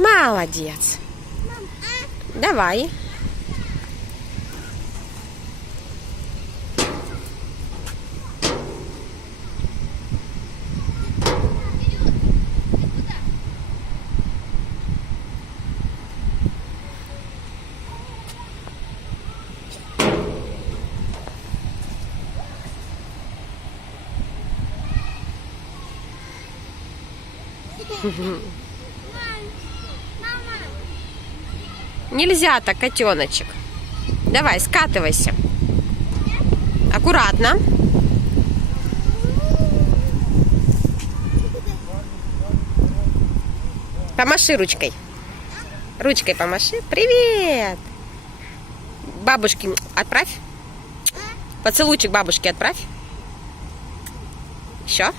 Молодец. Давай. Нельзя так, котеночек. Давай, скатывайся. Аккуратно. Помаши ручкой. Ручкой помаши. Привет. Бабушке отправь. Поцелуйчик бабушке отправь. Еще.